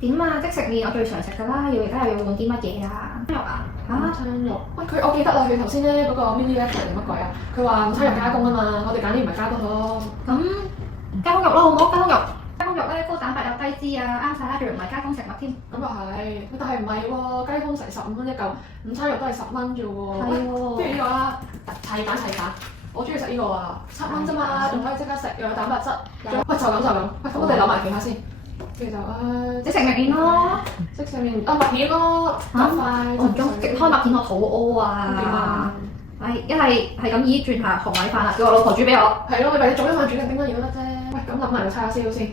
點啊？即食麵我最常食㗎啦，而家又要用啲乜嘢啊？餐肉啊？午餐肉，喂我記得啦，佢頭先咧嗰個 mini wrap 定乜鬼啊？佢話午餐肉加工啊嘛，我哋揀啲唔係加工咯。咁加工肉咯，好唔好？加工肉咧高蛋白又低脂啊，啱晒啦，仲唔係加工食物添。咁又係，但係唔係喎？雞胸成15蚊一嚿，午餐肉都係10蚊啫喎。係喎。不如呢個啦，齊蛋，我中意食呢個啊，7蚊啫嘛，仲可以即刻食，又有蛋白質。喂，就咁。喂，咁我哋諗埋其他先。其實即食麵咯，即食麵麥片咯，咁快。我唔中食開麥片，我肚屙啊。點啊？一係咁依轉下紅米飯啦，叫我老婆煮俾我。係咯，你咪做一份煮定冰乜嘢都得啫。喂，咁諗埋個叉燒先。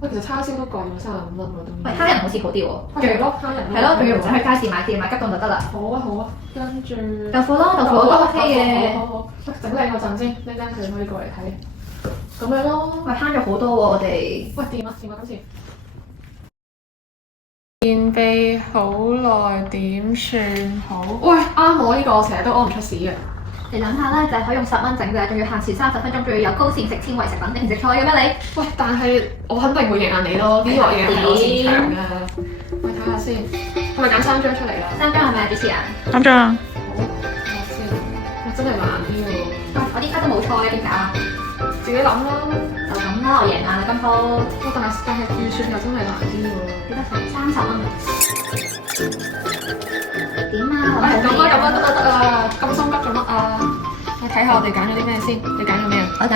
喂，其實叉燒都貴喎，35蚊喎都。喂，蝦仁好似好啲喎。係咯，蝦仁。係咯，仲要唔使去街市買，直接買急凍就得啦。好啊。跟住豆腐咯，豆腐我都 OK 嘅。好。整靚個陣先，呢間佢可以過嚟睇。咁樣咯。喂，慳咗好多喎，我哋。喂，掂啊，今次。便秘好耐點算好？喂，啱我呢個，成日都屙唔出屎嘅。你諗下啦，就係可以用10蚊整嘅，仲要限時30分鐘，仲要有高膳食纖維食品，你唔食菜嘅咩你？喂，但係我肯定會贏硬你咯，呢個嘢係我擅長嘅。喂，睇下先，係咪揀3張出嚟啦？3張係咪啊，主持人？3張。好，睇下先。哇，真係難啲喎。喂，我啲卡都冇菜，點搞啊？自己諗啦。就咁啦，我贏硬啦今鋪。哇，但係預算又真係難啲喎。幾多錢？30蚊。點啊？喂，咁得啦，咁心急做乜啊？你睇下我哋揀咗啲咩先？你揀咗咩啊？我揀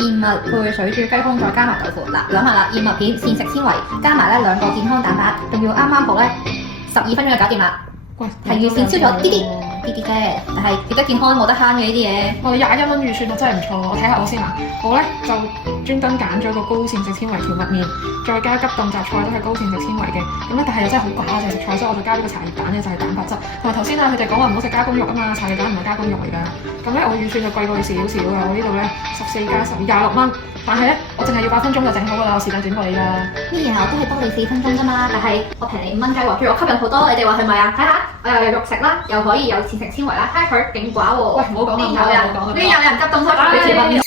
燕麥配水煮雞胸，再加埋豆腐。嗱，諗下啦，燕麥片膳食纖維，加埋2個健康蛋白，仲要啱好咧12分鐘就搞掂啦。喂，係預算超咗啲啫，但係亦都健康冇得慳嘅呢啲嘢。我哋21蚊預算啊，真係唔錯。我睇下我先啊，我咧就專登揀咗個高膳食纖維蕎麥麵，再加急凍雜菜都係高膳食纖維嘅。咁咧，但係又真係好寡就係食菜，所以我就加咗個茶葉蛋咧，就係蛋白質。同埋頭先啊，佢哋講話唔好食加工肉啊嘛，茶葉蛋唔係加工肉嚟㗎。咁咧，我預算就貴過你少少㗎。我呢度咧14加12 26蚊，但係咧我淨係要8分鐘就整好㗎啦，我時間短過你㗎。咩嘢啊？我都係多你4分鐘啫嘛，但係我平你5蚊雞喎，仲要我吸引好多，你哋話係咪啊？睇下，我又有肉食啦，又可以有膳食纖維啦，睇下佢勁寡喎。喂，唔好講咁多，邊有人急凍菜俾住